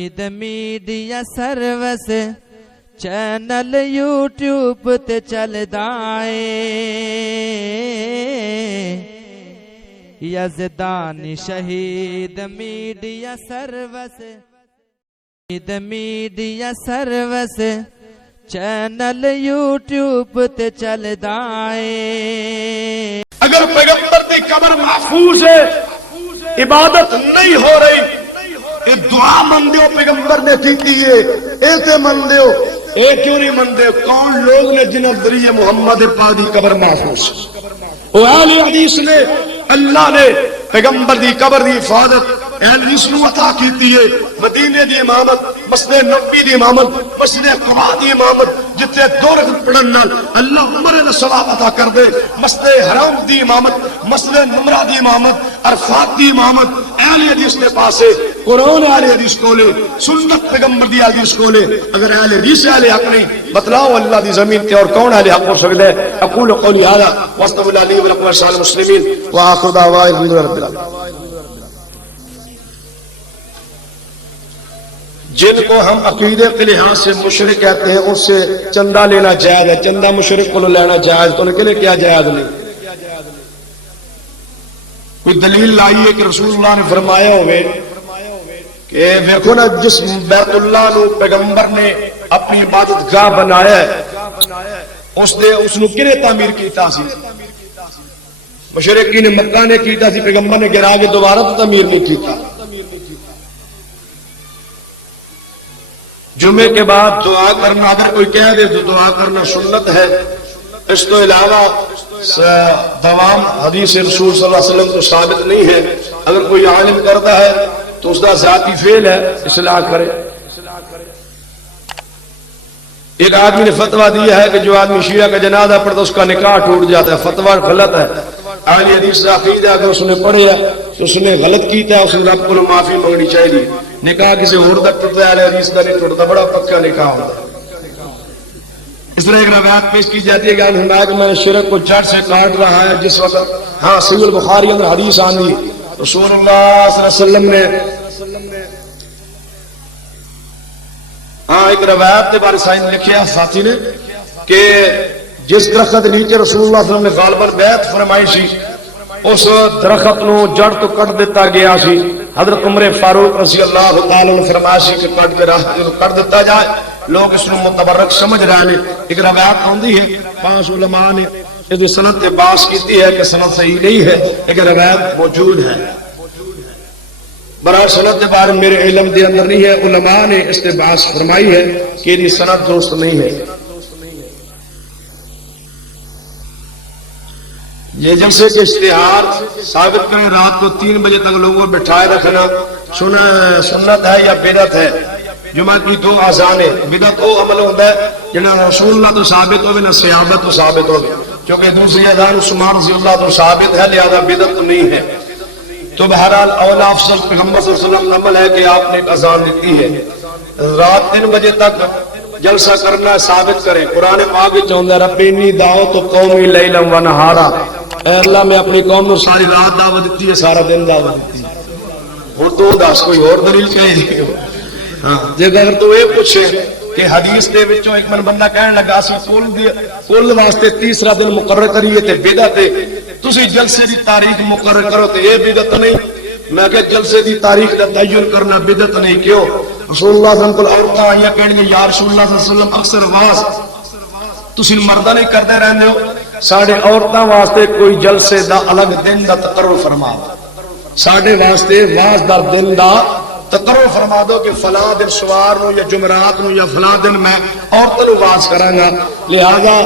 Media service channel YouTube تے چلدا اے یزدانی شہید میڈیا سروس چینل یوٹیوب تے چلدا اے۔ اگر پیغمبر دی قبر محفوظ ہے عبادت نہیں ہو رہی اے دعا من دیو پیغمبر نے کیتی ہے ایسے من دیو اے کیوں نہیں من دیو کون لوگ نے جنہاں ذریعے محمد پاک دی قبر محفوظ او اہل حدیث نے اللہ نے پیغمبر دی قبر دی حفاظت اہل حدیث نو عطا کیتی ہے مدینے دی امامت مسجد نبوی دی امامت مسجد قباء دی امامت جتنے دو رکعت پڑھن نال اللہ عمر دا ثواب عطا کر دے مسجد حرام دی امامت مسجد نمرہ دی امامت عرفات دی امامت اہل حدیث کے پاس ہے قرآن اہل حدیث کو لے سنت پیغمبر دی حدیث کو لے اگر اہل حدیث اہل حق نہیں بتلاؤ اللہ دی زمین تے اور کون اہل حق ہو سکتا ہے۔ اقول قولی ھذا واستغفر اللہ لی ولکم ولسائر المسلمین وآخر دعوانا الحمد للہ رب العالمین۔ جن کو ہم عقیدے کے لحاظ سے مشرک کہتے ہیں اس سے چندہ لینا جائز ہے، چندہ مشرک کو لینا جائز تو ان کے لیے کیا جائز نہیں؟ کوئی دلیل لائیے کہ رسول اللہ نے فرمایا ہوئے کہ دیکھو نا جس بیت اللہ نو پیغمبر نے اپنی عبادت گاہ بنایا ہے اس نو کنے تعمیر کیتا سی؟ مشرکین مکہ نے کیتا سی، پیغمبر نے گرا کے دوبارہ تو تعمیر نہیں کیتا۔ جمعے کے بعد دعا کرنا اگر کوئی کہہ دے تو دعا کرنا سنت ہے، اس تو علاوہ دوام حدیث رسول صلی اللہ علیہ وسلم تو ثابت نہیں ہے۔ اگر کوئی عالم کرتا ہے تو اس کا ذاتی فعل ہے، اصلاح کرے۔ ایک آدمی نے فتویٰ دیا ہے کہ جو آدمی شیعہ کا جنازہ پڑھتا اس کا نکاح ٹوٹ جاتا ہے، فتویٰ غلط ہے۔ اہل حدیث کا عقیدہ اگر اس نے پڑھیا تو اس نے غلط کیتا ہے، اس نے رب کو معافی مانگنی چاہیے۔ نکاح کسی اور دا ٹوٹتا ہے، اہل حدیث دا نہیں ٹوٹتا، بڑا پکا نکاح ہوتا ہے۔ اس طرح ایک روایت پیش کی جاتی ہے کہ میں شرک کو جڑ سے کاٹ رہا ہے جس وقت ہاں صحیح البخاری اندر حدیث آندی رسول اللہ صلی اللہ علیہ وسلم نے ایک روایت کے بارے سائن لکھیا ساتھی نے کہ جس درخت نیچے رسول اللہ صلی اللہ علیہ وسلم نے غالباً بیعت فرمائی سی اس درخت نو جڑ تو کٹ دیتا گیا سی۔ حضرت عمر فاروق رضی اللہ تعالی عنہ فرمایا سی کہ کٹ کے راہ کٹ دیتا جائے، لوگ اس کو متبرک سمجھ رہے ہیں۔ ایک روایت آندی ہے 5 علماء نے اس سند پہ بحث کیتی ہے کہ سند صحیح نہیں ہے، ایک روایت موجود ہے۔ برائے سند کے بارے میرے علم دے اندر نہیں ہے، علماء نے اس پہ بحث فرمائی ہے کہ یہ سند درست نہیں ہے۔ یہ جلسے کے اشتہار ثابت کریں رات کو 3 بجے تک لوگوں کو بٹھائے رکھنا سنت ہے یا بدعت ہے؟ جمعہ کی 2 اذانیں بدعت وہ عمل ہوتا ہے جنہاں رسول اللہ تو ثابت ہوگی نہ صحابت تو ثابت ہوگی، کیونکہ دوسری اذان عثمان رضی اللہ تو ثابت ہے لہذا بدعت تو نہیں ہے۔ تو بہرحال اولا افضل پیغمبر صلی اللہ علیہ وسلم عمل ہے کہ آپ نے ایک اذان دیتی ہے، رات 3 بجے تک جلسہ کرنا ثابت کریں۔ قرآن پاک میں چاہتا ہے رب انی دعوت قومی لیلا و نہارا، اے اللہ میں اپنی قوم کو ساری رات دعوت دیتی ہے سارا دن دعوت دیتی ہے۔ اور تو دس کوئی اور دلیل کہیں جی اگر تو یہ پوچھے کہ حدیث دے وچوں ایک من بندہ کہنے لگا سی کل واسطے تیسرا دن مقرر کریے تے بدعت ہے، تسی جلسے دی تاریخ مقرر کرو تے یہ بدعت نہیں۔ میں کہ جلسے دی تاریخ دا تعین کرنا بدعت نہیں، کیوں؟ رسول اللہ صلی اللہ علیہ وسلم کو عورتاں آئیاں کہنے گے یا رسول اللہ صلی اللہ علیہ وسلم اکثر واز تسی مردہ نہیں کرتے رہنے ہو، ساڑھے عورتاں واسطے کوئی جلسے دا الگ دن دا تقرر فرما دو، ساڑھے واسطے واز دا دن دا تقرر فرما دو کہ فلاں دن سوار نو یا جمعرات نو یا فلاں دن میں عورتوں نو واز کرانگا، لہذا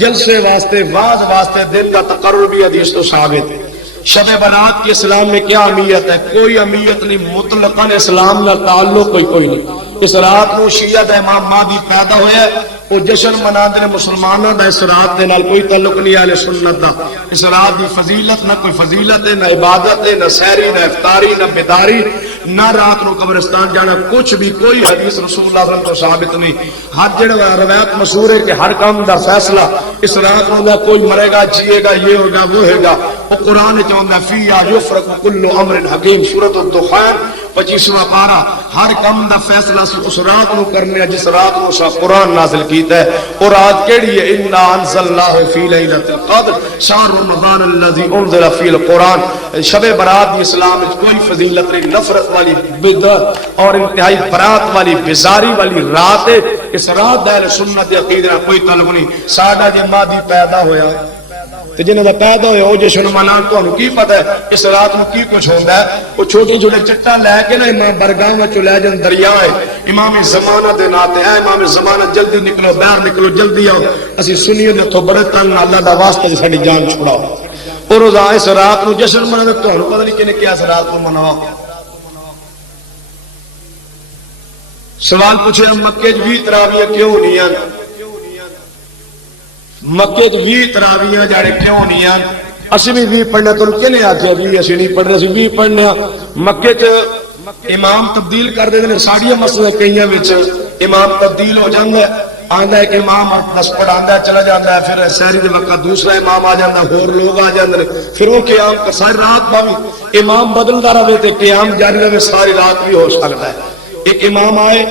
جلسے واسطے واز واسطے دن دا تقرر بھی حدیث تو ثابت ہے۔ شب برات کی اسلام میں کیا اہمیت ہے؟ کوئی اہمیت نہیں، مطلقاً اسلام نہ تعلق کوئی نہیں۔ اس رات کو شیعہ دا امام مہدی پیدا ہویا ہے، وہ جشن مناندے مسلمانوں دا اس رات دے نال کوئی تعلق نہیں اہل سنت دا۔ اس رات دی فضیلت نہ کوئی فضیلت ہے، نہ عبادت ہے، نہ سحری، نہ افطاری، نہ بیداری، نہ رات کو قبرستان جانا، کچھ بھی کوئی حدیث رسول اللہ صلی اللہ علیہ وسلم کو ثابت نہیں۔ ہر جڑا روایت مشہور ہے کہ ہر کام دا فیصلہ اس رات کو کوئی مرے گا جیے گا یہ ہوگا وہ ہوگا، وہ قرآن چاہتا ہے فیہا یفرق کل امر حکیم، سورۃ الدخان 25واں پارا ہر کم دا فیصلہ اس رات نو کرنے جس رات نو سا قرآن نازل کیتا ہے. اور رات کیڑی ہے؟ انا انزلناہ فی لیلۃ القدر شہر رمضان الذی انزل فی القرآن. شب برات دی اسلام وچ کوئی فضیلت نہیں، نفرت والی بدعت اور انتہائی برات والی بیزاری والی رات ہے. اس رات دا اہل سنت عقیدے نال کوئی تعلق نہیں. ساڈا جے مادی پیدا ہویا تے جنہاں دا پیدا ہویا او جشن منان تانوں کی پتہ ہے اس رات نو کی کچھ ہوندا ہے. او چھوٹی چھوٹے چٹا لے کے نا امام برگاہ وچ لے جان دریا ہے امام زمانہ دے ناتے ہے امام زمانہ جلدی نکلو باہر نکلو جلدی آؤ اسی سنیے نے تو بڑے تنگ اللہ دا واسطہ ساڈی جان چھڑاؤ. اور روزہ اس رات نو جشن منانا تانوں پتہ نہیں کنے کیا اس رات نو مناؤ. سوال پوچھے مکے وچ 20 تراویح کیوں نہیں ہیں؟ مکے 20 تراویح جاڑے کیوں نہیں ہیں؟ اسی بھی 20 پڑھنا تو کنے آکھیا 20 اسی نہیں پڑھنا اسی 20 پڑھنا. مکے چ امام تبدیل کر دے نے ساڈیاں مسئلے کئیاں وچ امام تبدیل ہو جاندا ہے. آندا ہے کہ امام بس پڑھاندا ہے چلا جاندا ہے پھر سحری دے وقت دوسرا امام آ جاندا ہے ہور لوگ آ جاندے پھر وہ قیام کر ساری رات باوی امام بدلدا رہے تے قیام جاری رہے ساری رات بھی ہو سکتا ہے. ایک امام آئے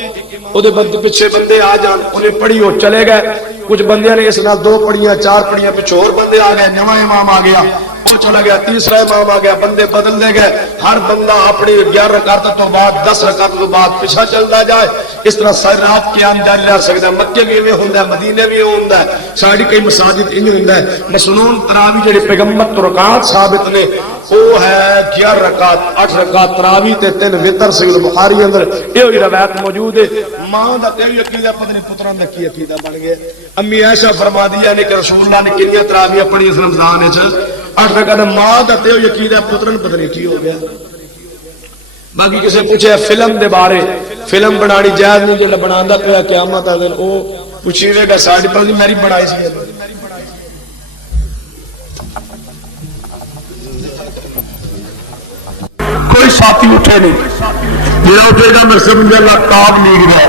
او دے بندے پیچھے بندے آ جان انہیں پڑھی ہو چلے گئے کچھ بندیاں نے اس نال 2 پڑھیاں 4 پڑھیاں پیچھے اور بندے آ گئے نواں امام آ گیا اور چلا گیا تیسرا امام آ گیا بندے بدل دے گئے. ہر بندہ اپنی 11 رکعت تو بعد 10 رکعت تو بعد پیچھے چلتا جائے. اس طرح ساری رات قیام جاری رہ سکتا ہے. مکے بھی ایویں ہوندا ہے مدینے بھی ہوندا ہے ساری کئی مساجد ایویں ہوندا ہے. مسنون تراویح جڑے پیغمبر تو رکعات ثابت نے وہ ہے 11 رکعت 8 رکعت تراویح تے 3 وتر صحیح بخاری اندر یہ روایت موجود ہے. ماں دا تے عقیدہ پتہ نہیں پتراں دا کی عقیدہ بن گیا. امی عائشہ فرما دیا نے کہ رسول اللہ نے کنیاں تراویح پڑھی اس رمضان وچ 8 رکعت. ماں دا تے عقیدہ پتراں پتہ نہیں کی ہو گیا. باقی کسی پوچھے فلم دے بارے فلم بنانی جائز نہیں جڑا بناندا پیا قیامت والے دن او پوچھیے گا ساڈی پر میری بنائی سی کوئی ساتھی اٹھے نہیں جڑا اٹھے گا میں سمجھا لقاب لیگ رہا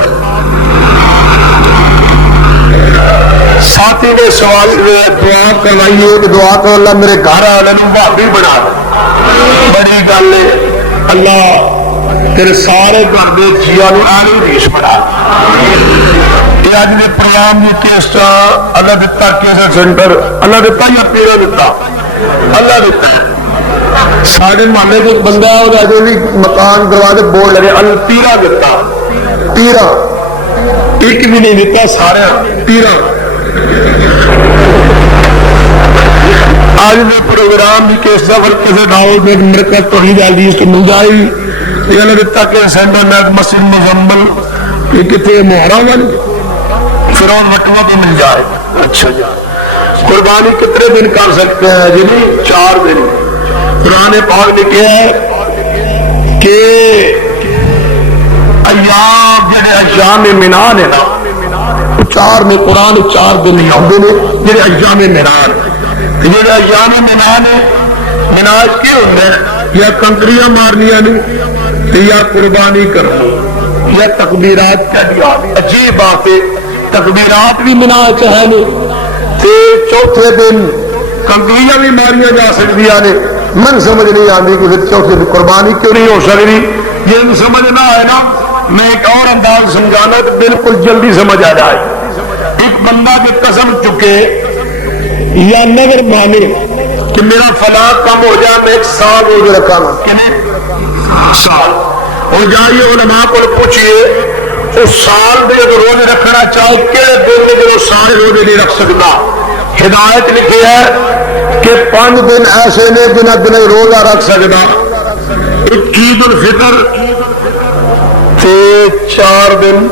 ساتھی نے سوال دعا کروائی دعا کرو اللہ میرے گھر والے بھابی بنا دے. بڑی گل ہے اللہ تیرے سارے گھر دے جیاں نوں اہل حدیث بنا. یہ اج دے پروگرام دی کیسٹ اللہ دتا کیسٹ سینٹر اللہ دتا یا پیرا دتا اللہ دتا. سارے محلے کے بندہ اور اجے بھی مکان دروازے بورڈ لگے الپیرا دتا پیرا ایک بھی نہیں دتا سارے پیرا. آج میں پروگرام بھی کس سفر کسی دعوت میں مرکز توحید حدیث کو مل جائے یہ اللہ دیتا کہ سینٹر میں مسجد مزمل یہ کتنے محرم فیروز وٹوا کو مل جائے. اچھا قربانی کتنے دن کر سکتے ہیں جنہیں 4 دن. قرآن پاک نے کہا ہے کہ ایام جڑے ایام منان ہے نا 4 میں قرآن 4 دن آتے ہیں جڑے ایام منان جڑے ایام منان ہے مناج کی ہوتا ہے یا کنکریاں مارنیاں نے یا قربانی کرنا یا تکبیرات کا دیا. عجیب بات ہے تکبیرات بھی مناج ہے تے چوتھے دن کنکریاں بھی ماریاں جا سکتی ہیں. من سمجھ نہیں آتی کہ پھر چوتھے دن قربانی کیوں نہیں ہو سکتی. یہ سمجھ نہ آئے نا میں ایک اور انداز سمجھانا تو بالکل جلدی سمجھ آ جائے. ایک بندہ کی قسم چکے یا نظر مانے کہ میرا فلاں کم ہو جائے میں 1 سال روزے رکھا نا کتنے سال اور جائیے علماء کو پوچھئے اس سال میں روزے رکھنا چاہے کہڑے دن میں وہ سارے روزے نہیں رکھ سکتا. ہدایت لکھی ہے کہ 5 دن ایسے نے جنہ دن روزہ رکھ سکتا. ایک عید الفطر تے 4 دن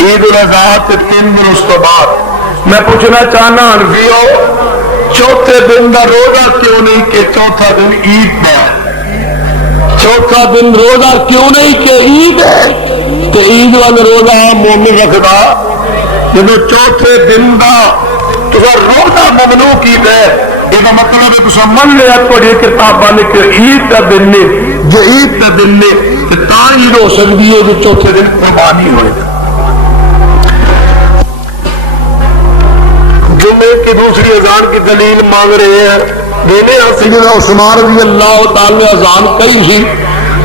عید الاضحیٰ تے 3 دن اس کے بعد. میں پوچھنا چاہنا حنفیوں چوتھے دن دا روزہ کیوں نہیں کہ چوتھا دن عید ہے. چوتھا دن روزہ کیوں نہیں کہ عید ہے تو عید والا روزہ مومن رکھتا جب چوتھے دن دا تو روزہ ممنوع کیتا ہے. یہ مطلب ہے تو من لیا تھوڑی کتاب والے کہ عید کا دن نے جو عید کا دن نے تا عید ہو سکتی ہے جو چوتھے دن قربانی ہوئے. جمعے کی دوسری اذان کی دلیل مانگ رہے ہیں دینے سیدنا عثمان رضی اللہ تعالی اذان کئی ہی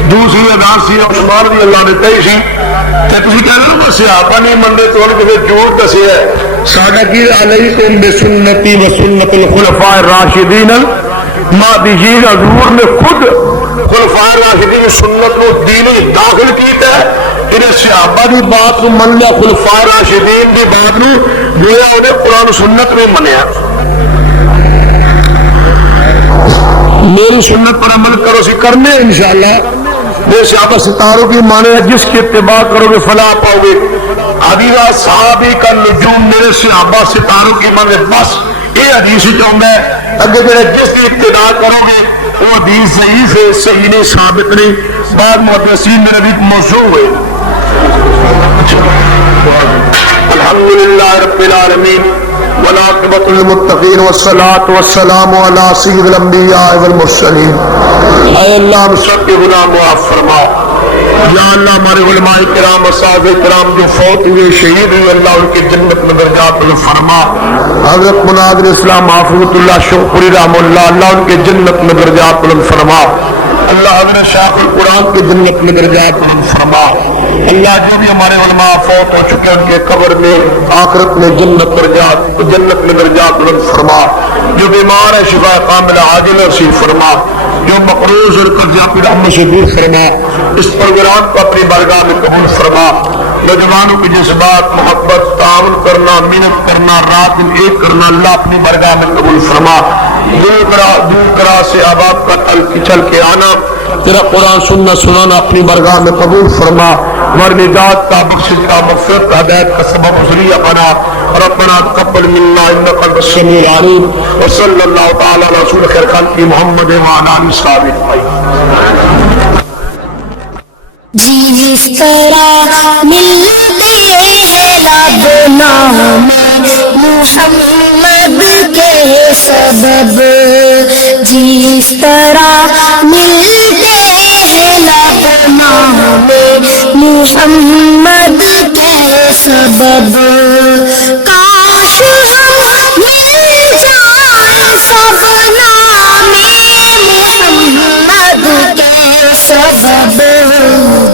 دوسری اذان سی عثمان رضی اللہ نے کہی سی تے تسی کہہ لو بس صحابہ نہیں منتے تو ان کسے جھوٹ دسیا ہے ساڈا کی علیکم بسنتی و سنت الخلفاء الراشدین المہدیین حضور نے خود خلفاء الراشدین کی سنت کو دین میں داخل کیتا ہے انہیں صحابہ کی بات کو من لیا خلفاء الراشدین کی بات نو گویا انہیں قرآن و سنت میں منیا میری سنت پر عمل کرو سی کرنے انشاءاللہ میرے صحابہ ستاروں کی مانے ہے جس کی اتباع کرو گے فلاح پاؤ گے حدیثہ صحابی کا نجوم میرے صحابہ ستاروں کی مانے بس یہ حدیث ہی چاہتا ہے اگر میرے جس کی ابتداء کرو گے وہ حدیث ضعیف ہے صحیح نہیں ثابت نہیں بعد محدثین میرے بھی موضوع ہوئے الحمدللہ رب العالمین والعاقبۃ للمتقین والصلاۃ والسلام علی سید الانبیاء والمرسلین اے اللہ ہم سب کے گناہ معاف فرما یا اللہ ہمارے علماء کرام اصحاب کرام جو فوت ہوئے شہید ہوئے اللہ ان کے جنت میں درجات عطا فرما حضرت مناظر اسلام محفوظ اللہ شوقی رحم اللہ اللہ ان کے جنت میں درجات عطا فرما اللہ حضرت شیخ القرآن کے جنت میں درجات عطا فرما اللہ جو بھی ہمارے علماء فوت ہو چکے ان کے قبر میں آخرت میں جنت میں درجات عطا فرما جو بیمار ہے شفا کامل عاجل نصیب فرما جو مقروض اور قرضہ پہ رحمت سے دور فرما اس پروگرام کو اپنی بارگاہ میں قبول فرما نوجوانوں کی جذبات محبت تعاون کرنا محنت کرنا رات دن ایک کرنا اللہ اپنی بارگاہ میں قبول فرما دور کرا سے آباد کا چل کے آنا تیرا قرآن سننا سنانا اپنی بارگاہ میں قبول فرما ہماری نجات کا بخشش کا مغفرت کا ہدایت کا سبب و ذریعہ بنا ربنا تقبل منا انك انت السميع العليم وصلى الله تعالى على رسول خير خلق محمد وعلى اله وصحبه اجمعين جس طرح ملتے ہیں لب نام محمد کے سبب جس طرح ملتے ہیں لب نام محمد کے سبب کاش ہم مل جائیں سب نام محمد کے سبب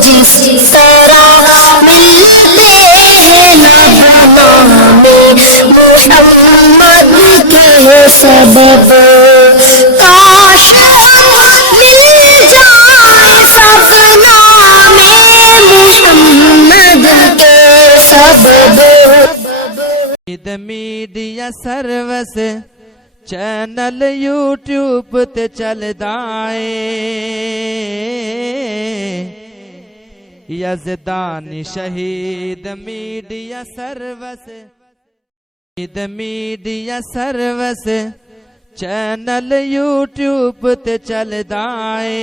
جس طرح ملتے ہیں لب نام محمد کے سبب کاش ہم مل جائیں سب نام محمد کے سبب میڈیا سروس چینل یوٹیوب تے چلدا اے یزدانی شہید میڈیا سروس چینل یوٹیوب تے چلدا اے